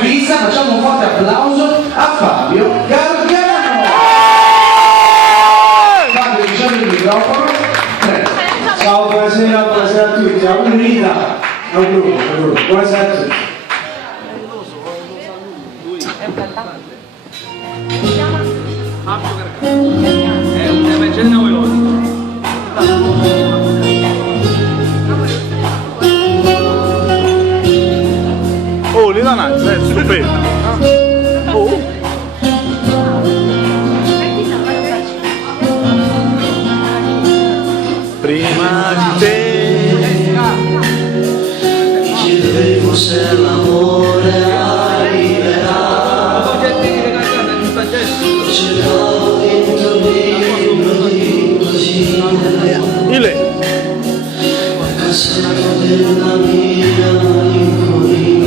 Luisa, facciamo un forte applauso a Fabio Gargano. Fabio, diciamo il microfono. Ciao, buonasera a tutti, auguri Rita, auguri, buonasera a tutti. È un cantante. Si chiama? Fabio Gargano. È un emergente veloce. Oh, l'Ilananza è stupenda. Oh. Prima di te mi chiedevo se l'amore arriverà, cercavo di intuirlo di così Ile. passato della mia malinconia.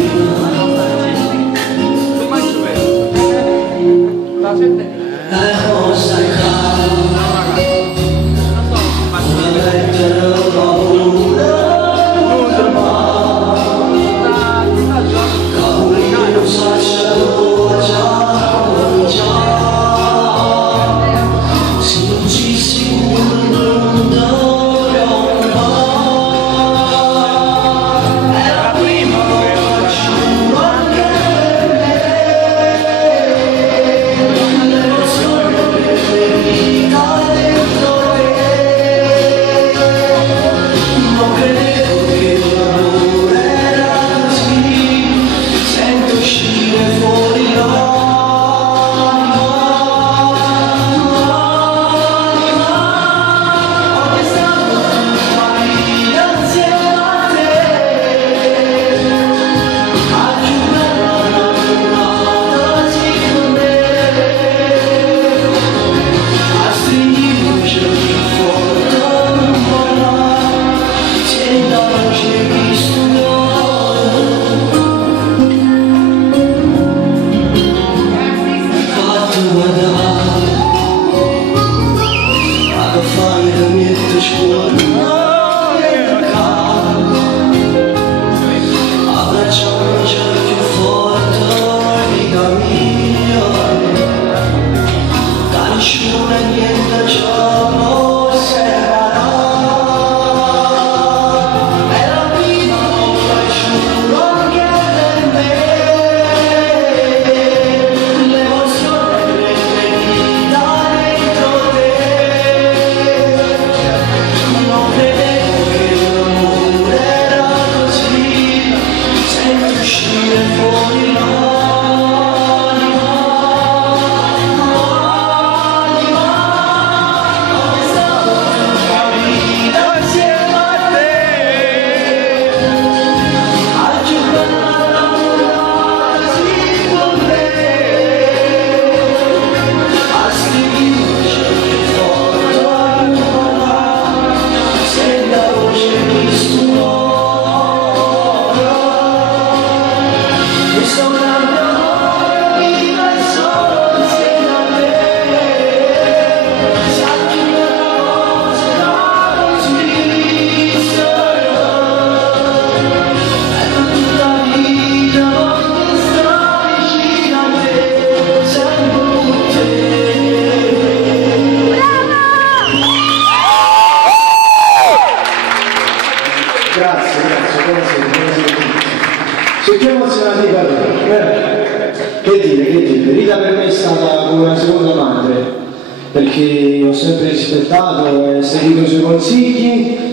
Cosa calma, una lettera paura, capolino sacerdote già, se non ci si non dovrò mai. È la prima volta giuro anche per me, l'emozione preferita dentro te. Non credevo che l'amore era così, sento uscire fuori l'anima. Ho pensato a vita insieme a te, a più bella giornata sì con me, a stringere più forte non vola, se da oggi mi fatto guardare, vado a fare il caminetto scuola e calma, abbracciamo già più forte, vita mia, da nessuno e niente ciò lo separerà. È la prima volta giuro anche per me, l'emozione preferita dentro te. Non credevo che l'amore era così, sento uscire fuori l'anima. Ho pensato a vita insieme a te, a giocare all'amore sì con me, a stringerci più forte ancora, se da voce mi suona. Questo grande amore viva e solo insieme a me, sa più bella cosa da esistere. Per tutta la vita voglio stare vicino a te, sempre con te. Grazie, buonasera. Sono più emozionati per me. Che dire, Rita per me è stata come una seconda madre, perché ho sempre rispettato e seguito i suoi consigli.